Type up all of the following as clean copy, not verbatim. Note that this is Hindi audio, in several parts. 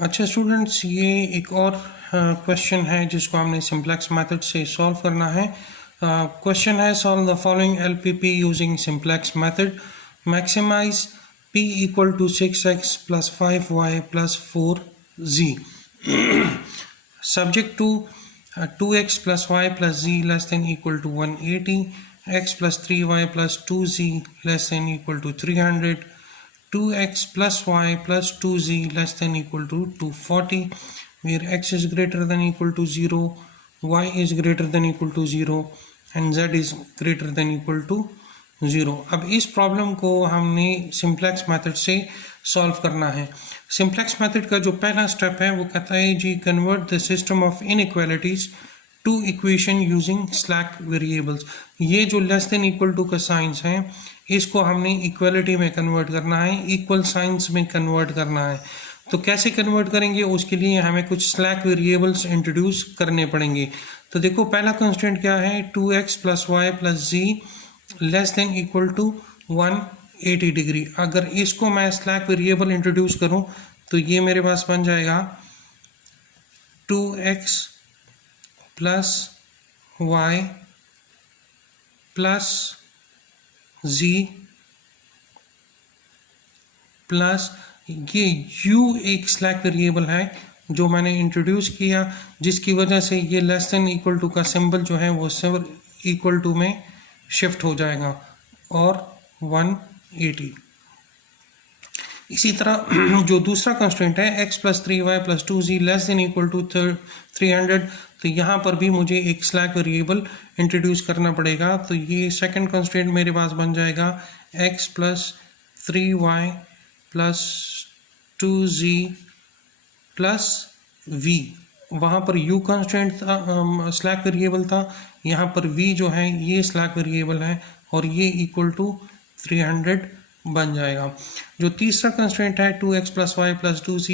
अच्छा स्टूडेंट्स, ये एक और क्वेश्चन है जिसको हमने सिंप्लेक्स मेथड से सॉल्व करना है। क्वेश्चन है solve the following LPP using simplex method. Maximize p equal to 6x plus 5y plus 4z subject to 2x plus y plus z less than equal to 180, x plus 3y plus 2z less than equal to 300, 2x plus y plus 2z less than equal to 240, where x is greater than equal to 0, y is greater than equal to 0 and z is greater than equal to 0। अब इस प्रॉब्लम को हमने सिंप्लेक्स मेथड से सॉल्व करना है। सिंप्लेक्स मेथड का जो पहला स्टेप है वो कहता है जी convert the system of inequalities to equation using slack variables. ये जो लेस देन इक्वल टू का साइंस है इसको हमने इक्वालिटी में कन्वर्ट करना है, इक्वल साइंस में कन्वर्ट करना है। तो कैसे कन्वर्ट करेंगे, उसके लिए हमें कुछ स्लैक वेरिएबल्स इंट्रोड्यूस करने पड़ेंगे। तो देखो पहला कंस्टेंट क्या है, 2x plus Y plus z less than equal to 180 degree. अगर इसको मैं स्लैक वेरिएबल इंट्रोड्यूस करूं तो ये मेरे पास बन जाएगा 2x प्लस वाई प्लस z प्लस ये u एक स्लैक वेरिएबल है जो मैंने इंट्रोड्यूस किया, जिसकी वजह से ये लेस देन इक्वल टू का सिंबल जो है वो सिंबल इक्वल टू में शिफ्ट हो जाएगा और 180। इसी तरह जो दूसरा कंस्टेंट है x plus 3y plus 2z less than equal to 300, तो यहाँ पर भी मुझे एक स्लैक वेरिएबल इंट्रोड्यूस करना पड़ेगा। तो ये सेकंड कंस्टेंट मेरे पास बन जाएगा x plus 3y plus 2z plus v। वहाँ पर u कंस्टेंट था, स्लैक वेरिएबल था, यहाँ पर v जो है ये स्लैक वेरिएबल है और ये इक्वल टू 300 बन जाएगा। जो तीसरा कंस्टेंट है 2x plus Y plus 2z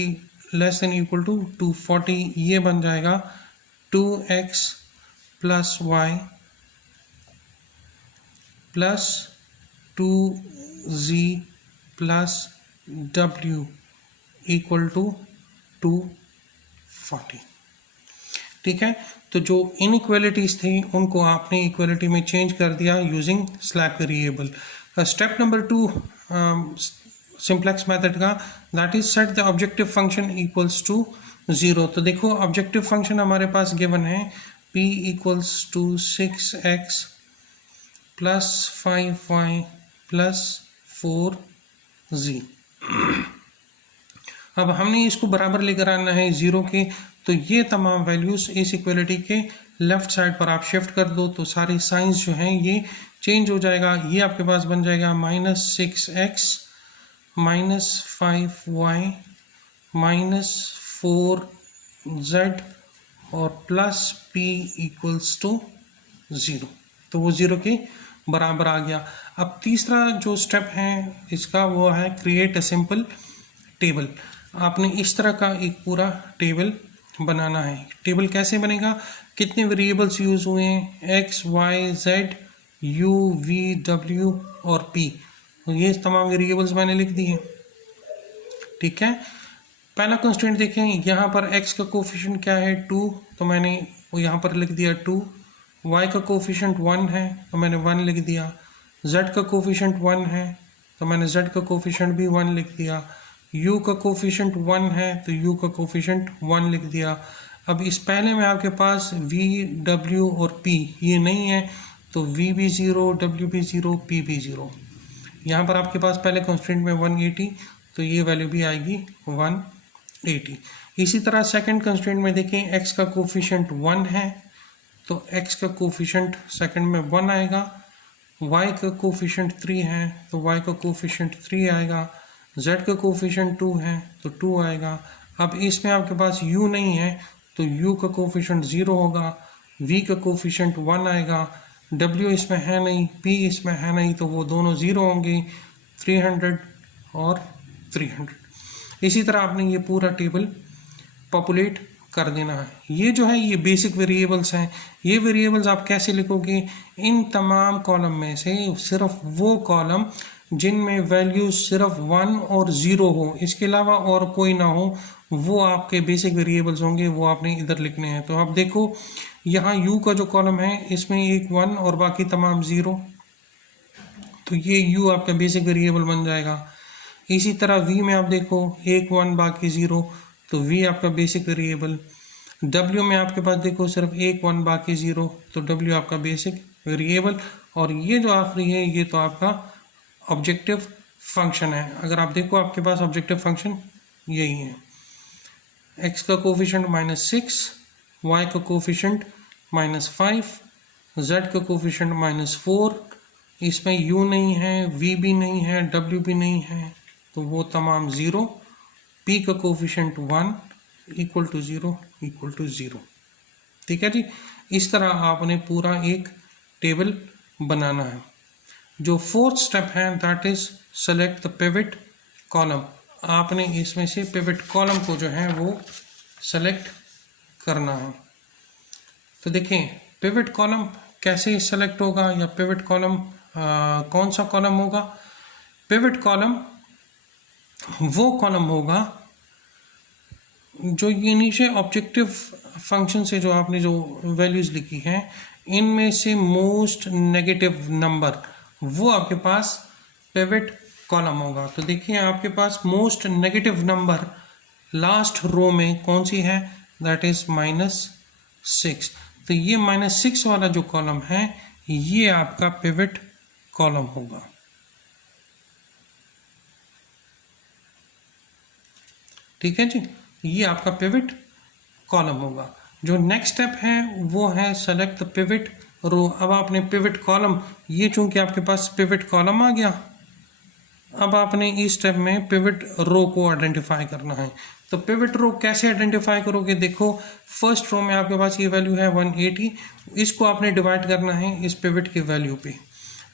less than equal to 240, ये बन जाएगा 2x plus Y plus 2z plus w equal to 240। ठीक है, तो जो इनइक्वालिटीज थी उनको आपने इक्वालिटी में चेंज कर दिया using slack variable. Step number 2 simplex method का, that is set the objective function equals to 0। तो देखो ऑब्जेक्टिव फंक्शन हमारे पास गिवन है p equals to 6x plus 5y plus 4z। अब हमने इसको बराबर लेकर आना है 0 के, तो ये तमाम वैल्यूज़ इस इक्वलिटी के लेफ्ट साइड पर आप शिफ्ट कर दो तो सारे साइंस जो हैं ये चेंज हो जाएगा। ये आपके पास बन जाएगा -6x minus 5y minus 4z और प्लस p इक्वल्स टू 0। तो वो 0 के बराबर आ गया। अब तीसरा जो स्टेप है इसका वो है क्रिएट अ सिंपल टेबल। आपने इस तरह का एक पूरा टेबल बनाना है। टेबल कैसे बनेगा, कितने वेरिएबल्स यूज़ हुए हैं, x, y, z, u, v, w और p, तो ये तमाम वेरिएबल्स मैंने लिख दिए। ठीक है, पहला कंस्टेंट देखें, यहाँ पर x का कोफिशिएंट क्या है 2, तो मैंने वो यहाँ पर लिख दिया 2। y का कोफिशिएंट 1 है तो मैंने 1 लिख दिया। z का कोफिशिएंट 1 है तो मैंने z का कोफिशिएंट भी 1 लिख दिया। u का कोफिशिएंट 1 है तो u का कोफिशिएंट 1 लिख दिया। अब इस पहले में आपके पास v, w और p ये नहीं है तो v भी 0, w भी 0, p भी 0। यहाँ पर आपके पास पहले कंस्टेंट में 180 तो ये वैल्यू भी आएगी 180। इसी तरह सेकंड कंस्टेंट में देखें x का कोफिशिएंट 1 है तो x का कोफिशिएंट सेकंड में 1 आएगा। y का कोफिशिएंट 3 है तो y का कोफिशिएंट 3 आएगा। z का कोफिशिएंट 2 है तो 2 आएगा। अब इसमें आपके पास u नहीं है तो u का कोफिशिएंट 0 होगा, v का कोफिशिएंट 1 आएगा, w इसमें है नहीं, p इसमें है नहीं तो वो दोनों 0 होंगे, 300 और 300। इसी तरह आपने ये पूरा टेबल पॉपुलेट कर देना है। ये जो है ये बेसिक वेरिएबल्स हैं। ये वेरिएबल्स आप कैसे लिखोगे, इन तमाम कॉलम में से सिर्फ वो कॉलम जिनमें वैल्यू सिर्फ 1 और 0 हो, इसके अलावा और कोई ना हो, वो आपके बेसिक वेरिएबल्स होंगे, वो आपने इधर लिखने हैं। तो आप देखो यहाँ u का जो कॉलम है इसमें एक 1 और बाकी तमाम 0, तो ये u आपका बेसिक वेरिएबल बन जाएगा। इसी तरह v में आप देखो एक 1 बाकी 0, तो v आपका बेसिक वेरिएबल। w में आपके पास देखो सिर्फ एक 1 बाकी 0, तो w आपका बेसिक वेरिएबल। और ये जो आखिरी है ये तो आपका ऑब्जेक्टिव फंक्शन है। अगर आप देखो आपके पास ऑब्जेक्टिव फंक्शन यही है, x का कोफिशिएंट -6, y का कोफिशिएंट -5, z का कोफिशिएंट -4, इसमें u नहीं है, v भी नहीं है, w भी नहीं है, तो वो तमाम 0, p का coefficient 1 equal to 0 equal to 0। ठीक है जी, इस तरह आपने पूरा एक टेबल बनाना है। जो फोर्थ स्टेप है that is select the pivot column. आपने इसमें से पिवट कॉलम को जो है वो सेलेक्ट करना है। तो देखें पिवट कॉलम कैसे सेलेक्ट होगा, या पिवट कॉलम कौन सा कॉलम होगा। पिवट कॉलम वो कॉलम होगा जो ये नीचे ऑब्जेक्टिव फंक्शन से जो आपने जो वैल्यूज लिखी हैं इनमें से मोस्ट नेगेटिव नंबर, वो आपके पास पिवट कॉलम होगा। तो देखिए आपके पास most negative number last row में कौन सी है, दैट इज -6। तो ये -6 वाला जो कॉलम है ये आपका पिवट कॉलम होगा। ठीक है जी, ये आपका पिवट कॉलम होगा। जो नेक्स्ट स्टेप है वो है सेलेक्ट द पिवट रो। अब आपने पिवट कॉलम, ये चूंकि आपके पास पिवट कॉलम आ गया, अब आपने इस स्टेप में पिवट रो को आइडेंटिफाई करना है। तो पिवट रो कैसे आइडेंटिफाई करोगे, देखो फर्स्ट रो में आपके पास ये वैल्यू है 180, इसको आपने डिवाइड करना है इस पिवट की वैल्यू पे।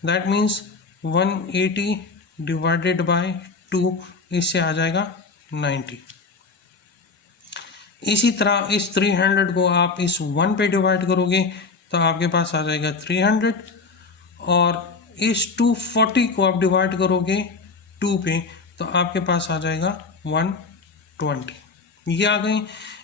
दैट मीन्स 180 डिवाइडेड बाय 2, इससे आ जाएगा 90। इसी तरह इस 300 को आप इस 1 पे डिवाइड करोगे तो आपके पास आ जाएगा 300, और इस 240 को आप डिवाइड करोगे 2 पे तो आपके पास आ जाएगा 120। ये आ गई।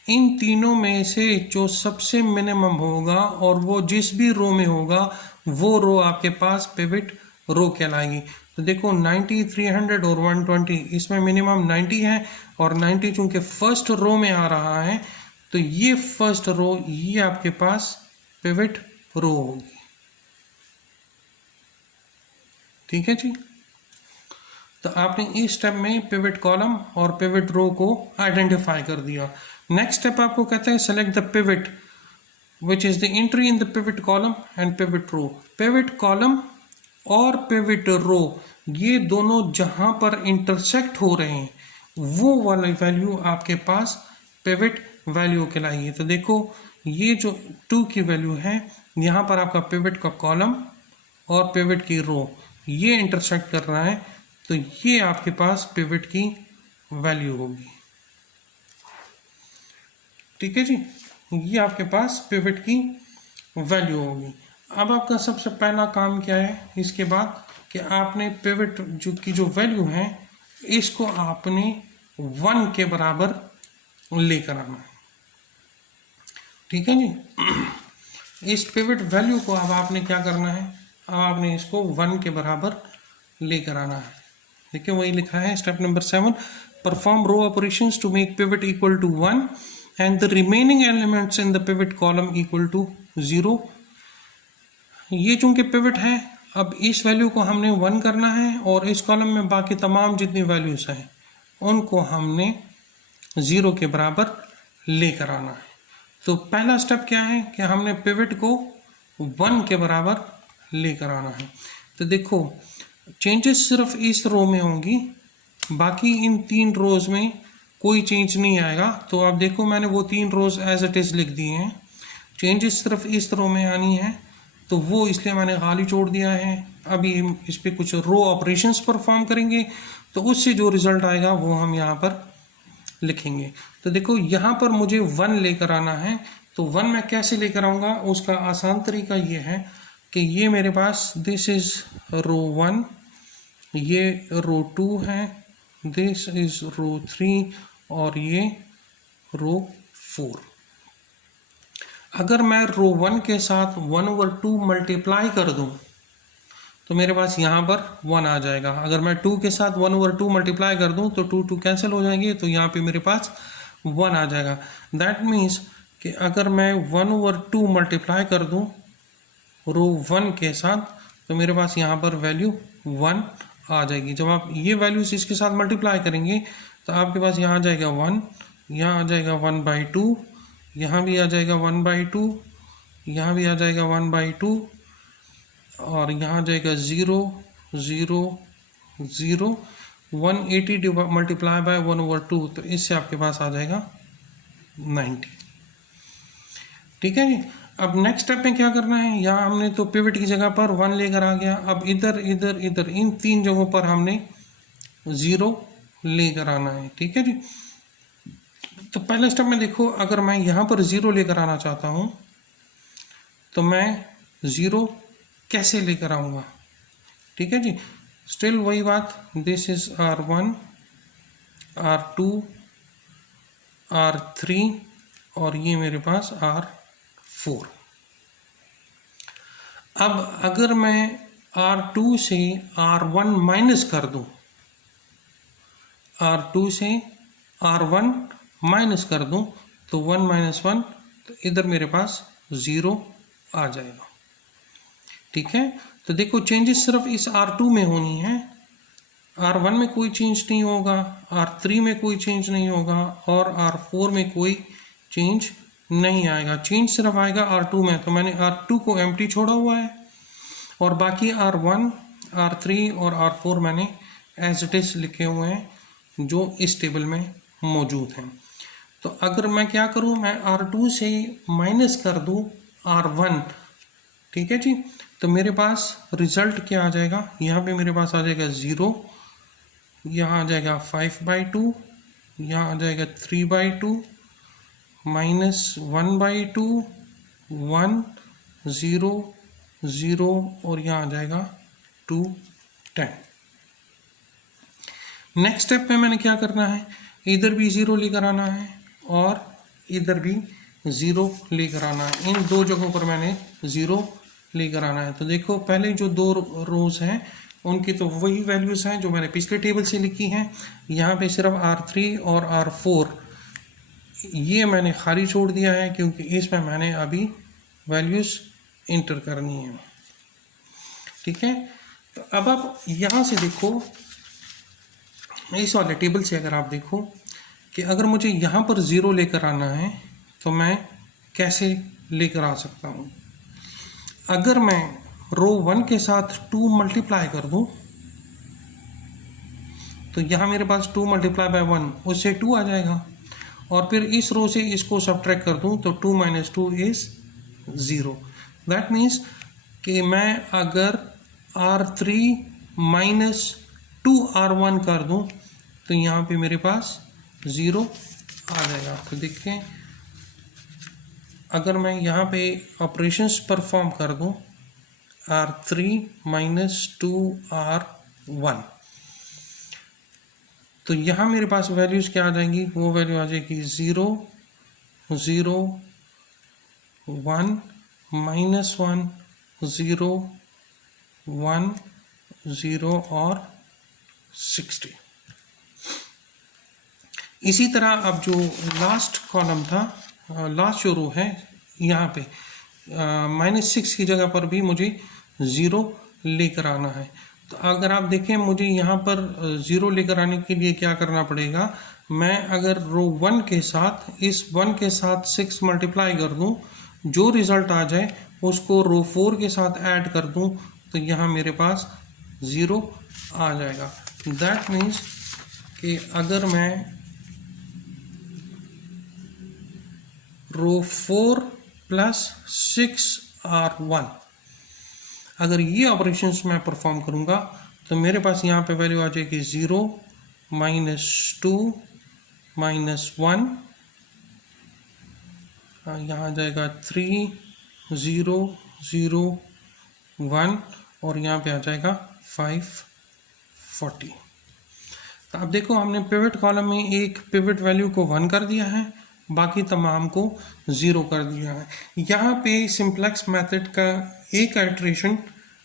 इन तीनों में से जो सबसे मिनिमम होगा और वो जिस भी रो में होगा वो रो आपके पास पिवट रो कहलाएगी। तो देखो 90, 300 और 120, इसमें मिनिमम 90 है, और 90 चूंकि फर्स्ट रो में आ रहा है तो ये फर्स्ट रो ये आपके पास पिवट रो होगी। ठीक है जी, तो आपने इस स्टेप में पिवट कॉलम और पिवट रो को आइडेंटिफाई कर दिया। नेक्स्ट स्टेप आपको कहते हैं select the pivot which is the entry in the pivot column and pivot row. Pivot column और पिवट रो ये दोनों जहां पर इंटरसेक्ट हो रहे हैं वो वाली वैल्यू आपके पास पिवट वैल्यू कहलाएगी। तो देखो ये जो 2 की वैल्यू है यहाँ पर आपका पिवट का कॉलम और पिवट की रो ये इंटरसेक्ट कर रहा है, तो ये आपके पास पिवट की वैल्यू होगी। ठीक है जी, ये आपके पास पिवट की वैल्यू होगी। अब आपका सबसे पहला काम क्या है इसके बाद कि आपने पिवट जो वैल्यू है इसको आपने 1 के बराबर लेकर आना है। ठीक है जी, इस पिवट वैल्यू को अब आपने क्या करना है, अब आपने इसको 1 के बराबर लेकर आना है। देखिए वही लिखा है step number 7, perform row operations to make pivot equal to 1 and the remaining elements in the pivot column equal to 0। ये चूंकि पिवट है अब इस वैल्यू को हमने 1 करना है और इस कॉलम में बाकी तमाम जितनी वैल्यूज हैं उनको हमने 0 के बराबर लेकर आना है। तो पहला स्टेप क्या है कि हमने पिवट को 1 के बराबर लेकर आना है। तो देखो चेंजेस सिर्फ इस रो में होंगी, बाकी इन 3 रोज में कोई चेंज नहीं आएगा। तो आप देखो मैंने वो 3 रोज एज इट इज लिख दिए हैं, चेंजेस सिर्फ इस रो में आनी है तो वो इसलिए मैंने खाली छोड़ दिया है। अभी इस पे कुछ रो ऑपरेशंस परफॉर्म करेंगे तो उससे जो रिजल्ट आएगा वो हम यहाँ पर लिखेंगे। तो देखो यहाँ पर मुझे 1 लेकर आना है, तो 1 मैं कैसे लेकर आऊँगा, उसका आसान तरीका ये है कि ये मेरे पास दिस इज रो 1 ये रो 2 है, दिस इज रो 3 और ये रो 4। अगर मैं रो 1 के साथ 1/2 मल्टीप्लाई कर दूं तो मेरे पास यहाँ पर 1 आ जाएगा। अगर मैं 2 के साथ 1/2 मल्टीप्लाई कर दूं तो 2 कैंसिल हो जाएंगे, तो यहाँ पे मेरे पास 1 आ जाएगा। दैट मीन्स कि अगर मैं 1/2 मल्टीप्लाई कर दूं रो 1 के साथ तो मेरे पास यहाँ पर वैल्यू 1 आ जाएगी। जब आप ये वैल्यूज इसके साथ मल्टीप्लाई करेंगे तो आपके पास यहाँ आ जाएगा 1, यहाँ आ जाएगा 1/2, यहाँ भी आ जाएगा 1/2, यहाँ भी आ जाएगा 1/2 और यहाँ आ जाएगा 0 0 0। 180 मल्टीप्लाई बाय 1/2, तो इससे आपके पास आ जाएगा 90। ठीक है जी। अब नेक्स्ट स्टेप में क्या करना है, यहाँ हमने तो पिवट की जगह पर 1 लेकर आ गया। अब इधर इधर इधर इन 3 जगहों पर हमने 0 लेकर आना है। ठीक है जी। तो पहले स्टेप में देखो, अगर मैं यहाँ पर 0 लेकर आना चाहता हूँ तो मैं 0 कैसे लेकर आऊँगा। ठीक है जी। स्टिल वही बात, this is R1 R2 R3 और ये मेरे पास R4। अब अगर मैं R2 से R1 माइनस कर दूं, R2 से R1 माइनस कर दूं तो 1 - 1, तो इधर मेरे पास 0 आ जाएगा। ठीक है। तो देखो चेंजेस सिर्फ इस R2 में होनी है, R1 में कोई चेंज नहीं होगा, R3 में कोई चेंज नहीं होगा और R4 में कोई चेंज नहीं आएगा। चेंज सिर्फ आएगा R2 में। तो मैंने R2 को एम्प्टी छोड़ा हुआ है और बाकी R1 R3 और R4 मैंने एज इट इज लिखे हुए हैं जो इस टेबल में मौजूद हैं। तो अगर मैं क्या करूं, मैं R2 से माइनस कर दूं R1। ठीक है जी। तो मेरे पास रिजल्ट क्या आ जाएगा, यहाँ पे मेरे पास आ जाएगा 0, यहाँ आ जाएगा 5/2, यहाँ आ जाएगा 3/2, -1/2, 1 0 0 और यहाँ आ जाएगा 2 10। नेक्स्ट स्टेप में मैंने क्या करना है, इधर भी 0 लेकर आना है और इधर भी 0 लेकर आना है। इन दो जगहों पर मैंने 0 लेकर आना है। तो देखो पहले जो 2 रोज हैं उनकी तो वही वैल्यूज हैं जो मैंने पिछले टेबल से लिखी हैं। यहाँ पे सिर्फ R3 और R4 ये मैंने खाली छोड़ दिया है क्योंकि इसमें मैंने अभी वैल्यूज इंटर करनी है। ठीक है। तो अब आप यहाँ से देखो, इस वाले टेबल से अगर आप देखो कि अगर मुझे यहाँ पर 0 लेकर आना है तो मैं कैसे लेकर आ सकता हूँ। अगर मैं रो 1 के साथ 2 मल्टीप्लाई कर दूं तो यहाँ मेरे पास 2 × 1 उससे 2 आ जाएगा और फिर इस रो से इसको सब्ट्रैक्ट कर दूं तो 2 - 2 इज 0। दैट मीन्स कि मैं अगर R3 - 2R1 कर दूं तो यहाँ पे मेरे पास 0 आ जाएगा। तो देखें, अगर मैं यहाँ पे ऑपरेशंस परफॉर्म कर दूं R3 - 2R1 तो यहाँ मेरे पास वैल्यूज़ क्या आ जाएंगी, वो वैल्यू आ जाएगी 0 0 1 -1 0 1 0 और 60। इसी तरह अब जो लास्ट कॉलम था, लास्ट जो रो है, यहाँ पे -6 की जगह पर भी मुझे 0 लेकर आना है। तो अगर आप देखें मुझे यहाँ पर 0 लेकर आने के लिए क्या करना पड़ेगा, मैं अगर रो 1 के साथ इस 1 के साथ 6 मल्टीप्लाई कर दूँ, जो रिज़ल्ट आ जाए उसको रो 4 के साथ ऐड कर दूँ तो यहाँ मेरे पास 0 आ जाएगा। दैट मीन्स कि अगर मैं रो 4 + 6R1 अगर ये ऑपरेशंस मैं परफॉर्म करूँगा तो मेरे पास यहाँ पे वैल्यू आ जाएगी 0 -2 -1, यहाँ आ जाएगा 3 0 0 1 और यहाँ पे आ जाएगा 5 40। तो अब देखो हमने पिवट कॉलम में एक पिवट वैल्यू को 1 कर दिया है, बाकी तमाम को 0 कर दिया है। यहाँ पे सिंप्लेक्स मेथड का एक इटरेशन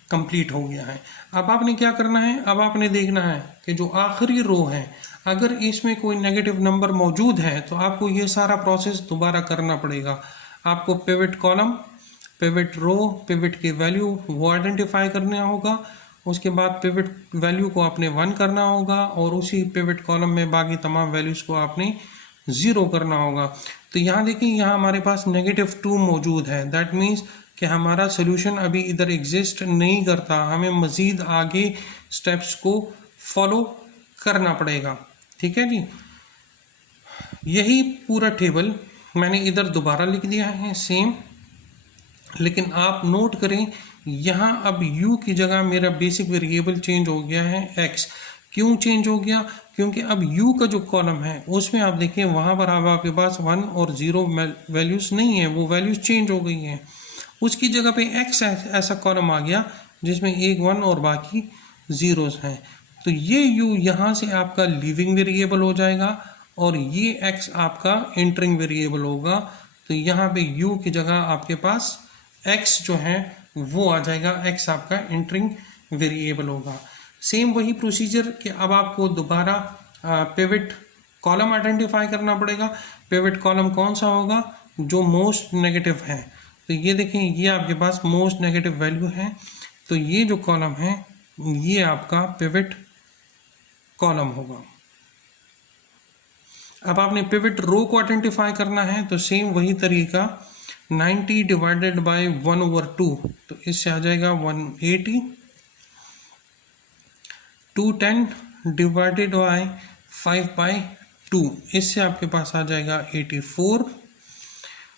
कंप्लीट हो गया है। अब आपने क्या करना है, अब आपने देखना है कि जो आखिरी रो है अगर इसमें कोई नेगेटिव नंबर मौजूद है तो आपको ये सारा प्रोसेस दोबारा करना पड़ेगा। आपको pivot column, pivot row, pivot की वैल्यू वो आइडेंटिफाई करना होगा, उसके बाद पिवट वैल्यू को आपने 1 करना होगा और उसी पिवट कॉलम में बाकी तमाम वैल्यूज़ को आपने 0 करना होगा। तो यहाँ देखिए, यहाँ हमारे पास -2 मौजूद है। दैट मीन्स कि हमारा सोल्यूशन अभी इधर एग्जिस्ट नहीं करता, हमें मज़ीद आगे स्टेप्स को फॉलो करना पड़ेगा। ठीक है जी, यही पूरा टेबल मैंने इधर दोबारा लिख दिया है सेम, लेकिन आप नोट करें यहाँ अब u की जगह मेरा बेसिक वेरिएबल चेंज हो गया है x। क्यों चेंज हो गया? क्योंकि अब u का जो कॉलम है उसमें आप देखिए वहाँ पर अब आपके पास 1 और 0 वैल्यूज़ नहीं है, वो वैल्यूज़ चेंज हो गई हैं। उसकी जगह पे x ऐसा कॉलम आ गया जिसमें एक 1 और बाकी ज़ीरोज़ हैं। तो ये u यहाँ से आपका लीविंग वेरिएबल हो जाएगा और ये x आपका एंटरिंग वेरिएबल होगा। तो यहाँ पे u की जगह आपके पास x जो है वो आ जाएगा, x आपका एंटरिंग वेरिएबल होगा। सेम वही प्रोसीजर कि अब आपको दोबारा पिवट कॉलम आइडेंटिफाई करना पड़ेगा। पिवट कॉलम कौन सा होगा? जो मोस्ट नेगेटिव है। तो ये देखें, ये आपके पास मोस्ट नेगेटिव वैल्यू है, तो ये जो कॉलम है ये आपका पिवट कॉलम होगा। अब आपने पिवट रो को आइडेंटिफाई करना है, तो सेम वही तरीका 90 डिवाइडेड बाय 1/2, तो इससे आ जाएगा 180। 210 डिवाइडेड बाय 5/2, इससे आपके पास आ जाएगा 84।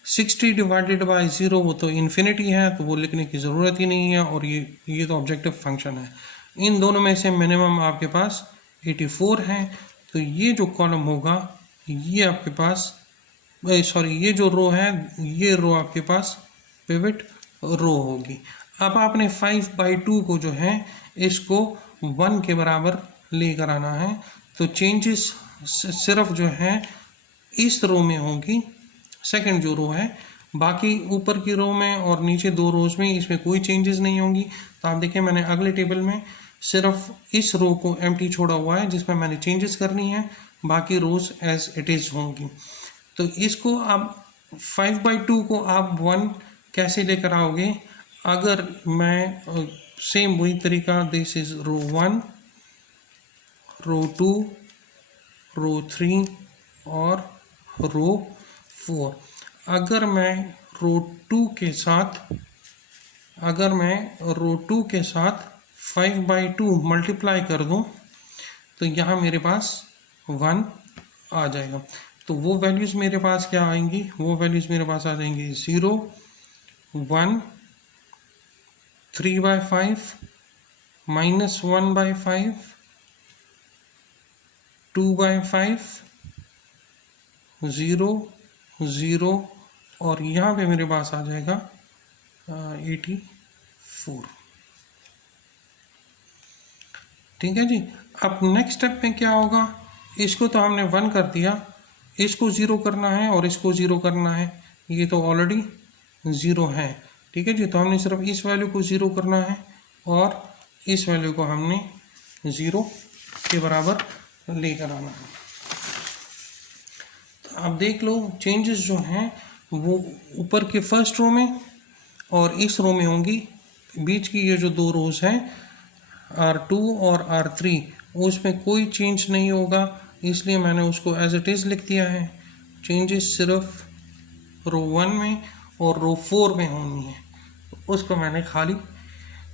60 डिवाइडेड बाय 0 वो तो इन्फिनिटी है, तो वो लिखने की ज़रूरत ही नहीं है, और ये तो ऑब्जेक्टिव फंक्शन है। इन दोनों में से मिनिमम आपके पास 84 है। तो ये जो कॉलम होगा ये आपके पास ये जो रो है, ये रो आपके पास पिवट रो होगी। अब आपने 5/2 को जो है इसको 1 के बराबर लेकर आना है। तो चेंजेस सिर्फ जो है इस रो में होगी, सेकंड जो रो है, बाकी ऊपर की रो में और नीचे 2 रोज में इसमें कोई चेंजेस नहीं होंगी। तो आप देखिए मैंने अगले टेबल में सिर्फ इस रो को एम्प्टी छोड़ा हुआ है जिसमें मैंने चेंजेस करनी है, बाकी रोज एज इट इज़ होंगी। तो इसको आप 5/2 को आप 1 कैसे लेकर आओगे? अगर मैं सेम वही तरीका, दिस इज रो 1, रो 2, रो 3 और रो 4। अगर मैं रो 2 के साथ 5/2 मल्टीप्लाई कर दूं तो यहाँ मेरे पास 1 आ जाएगा। तो वो वैल्यूज़ मेरे पास क्या आएंगी? वो वैल्यूज़ मेरे पास आ जाएंगी 0, 1, 3/5, -1/5, 2/5, 0, 0 और यहाँ पे मेरे पास आ जाएगा 84। ठीक है जी। अब नेक्स्ट स्टेप में क्या होगा? इसको तो हमने 1 कर दिया, इसको 0 करना है और इसको 0 करना है, ये तो ऑलरेडी 0 है। ठीक है जी। तो हमने सिर्फ इस वैल्यू को 0 करना है और इस वैल्यू को हमने 0 के बराबर लेकर आना है। तो आप देख लो चेंजेस जो हैं वो ऊपर के फर्स्ट रो में और इस रो में होंगी। बीच की ये जो 2 रोज हैं R2 और R3, उसमें कोई चेंज नहीं होगा, इसलिए मैंने उसको एज इट इज़ लिख दिया है। चेंजेस सिर्फ रो 1 में और रो 4 में होनी है, उसको मैंने खाली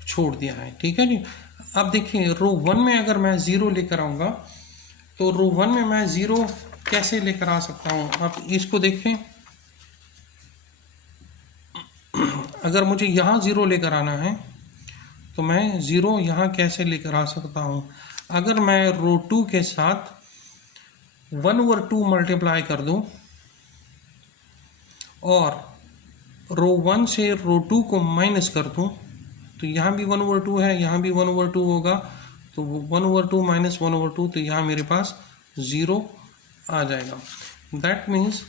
छोड़ दिया है। ठीक है जी। अब देखिए रो 1 में अगर मैं 0 लेकर आऊँगा तो रो 1 में मैं 0 कैसे लेकर आ सकता हूँ? आप इसको देखें, अगर मुझे यहाँ 0 लेकर आना है तो मैं 0 यहाँ कैसे लेकर आ सकता हूँ? अगर मैं रो 2 के साथ 1/2 मल्टीप्लाई कर दूँ और रो 1 से रो 2 को माइनस कर दूँ, तो यहाँ भी 1/2 है, यहाँ भी 1/2 होगा, तो तो 1/2 माइनस 1/2, तो यहाँ मेरे पास 0 आ जाएगा। दैट मीन्स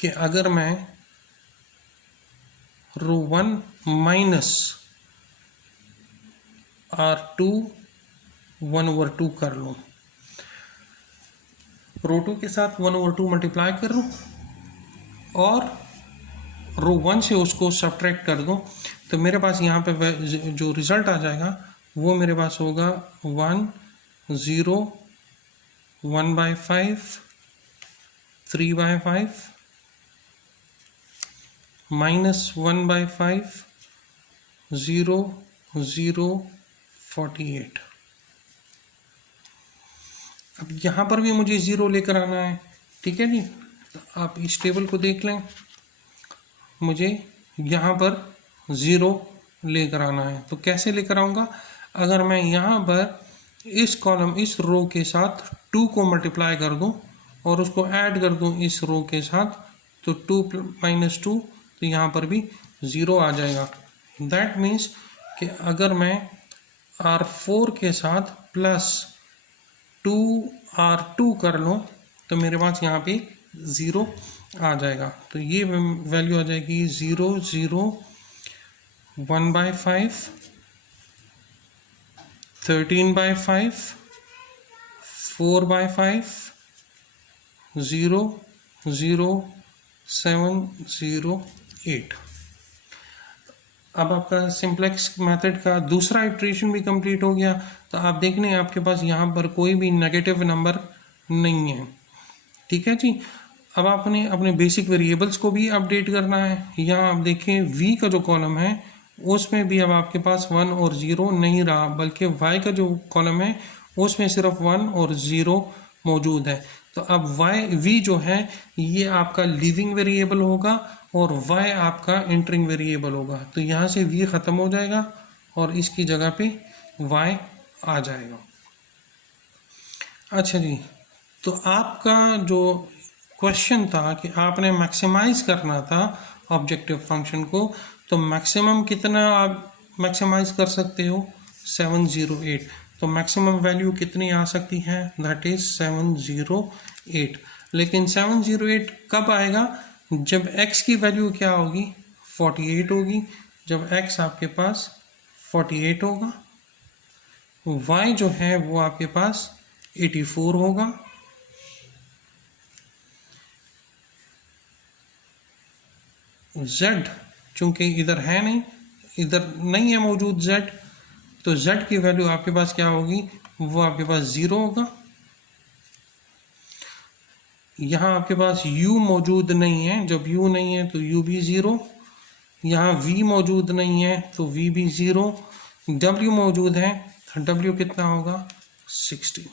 कि अगर मैं रो 1 माइनस R2 1/2 कर लूँ, रो 2 के साथ 1/2 मल्टीप्लाई कर लूँ और रो 1 से उसको सब्ट्रैक्ट कर दूँ, तो मेरे पास यहाँ पे जो रिजल्ट आ जाएगा वो मेरे पास होगा 1 0 1/5 3/5 माइनस 1/5 0 0 48। अब यहाँ पर भी मुझे 0 लेकर आना है, ठीक है जी। तो आप इस टेबल को देख लें, मुझे यहाँ पर 0 लेकर आना है। तो कैसे लेकर आऊँगा? अगर मैं यहाँ पर इस कॉलम, इस रो के साथ 2 को मल्टीप्लाई कर दूँ और उसको ऐड कर दूँ इस रो के साथ, तो 2 माइनस 2, तो यहाँ पर भी 0 आ जाएगा। दैट मीन्स कि अगर मैं R4 के साथ प्लस 2R2 कर लूँ तो मेरे पास यहाँ पे 0 आ जाएगा। तो ये वैल्यू आ जाएगी 0 0 1/5 13/5 4/5 0 0 7 0 8। अब आपका सिंप्लेक्स मेथड का दूसरा इटरेशन भी कंप्लीट हो गया। तो आप देख लें आपके पास यहाँ पर कोई भी नेगेटिव नंबर नहीं है, ठीक है जी। अब आपने अपने बेसिक वेरिएबल्स को भी अपडेट करना है। यहाँ आप देखें v का जो कॉलम है उसमें भी अब आपके पास 1 और 0 नहीं रहा, बल्कि y का जो कॉलम है उसमें सिर्फ 1 और 0 मौजूद है। तो अब v जो है ये आपका लीविंग वेरिएबल होगा और y आपका एंटरिंग वेरिएबल होगा। तो यहाँ से v ख़त्म हो जाएगा और इसकी जगह पे y आ जाएगा। अच्छा जी, तो आपका जो क्वेश्चन था कि आपने मैक्सिमाइज करना था ऑब्जेक्टिव फंक्शन को, तो मैक्सिमम कितना आप मैक्सिमाइज कर सकते हो? 708। तो मैक्सिमम वैल्यू कितनी आ सकती है? That is 708। लेकिन 708 कब आएगा? जब x की वैल्यू क्या होगी? 48 होगी। जब x आपके पास 48 होगा, y जो है वो आपके पास 84 होगा, z चूंकि इधर है नहीं, इधर नहीं है मौजूद z, तो z की वैल्यू आपके पास क्या होगी? वो आपके पास 0 होगा। यहाँ आपके पास u मौजूद नहीं है, जब u नहीं है तो u भी 0। यहाँ v मौजूद नहीं है तो v भी 0। w मौजूद है तो w कितना होगा? 60।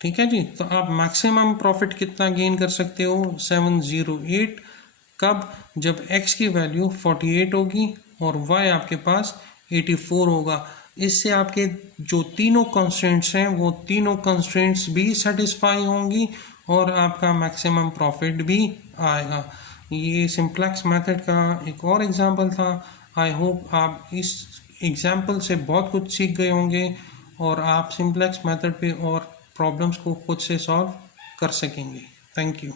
ठीक है जी। तो आप मैक्सिमम प्रॉफिट कितना गेन कर सकते हो? 708। कब? जब x की वैल्यू 48 होगी और y आपके पास 84 होगा। इससे आपके जो तीनों कंस्ट्रेंट्स हैं वो तीनों कंस्ट्रेंट्स भी सेटिस्फाई होंगी और आपका मैक्सिमम प्रॉफिट भी आएगा। ये सिंप्लेक्स मेथड का एक और एग्जांपल था। आई होप आप इस एग्जांपल से बहुत कुछ सीख गए होंगे और आप सिंप्लेक्स मेथड पे और प्रॉब्लम्स को खुद से सॉल्व कर सकेंगे। Thank you.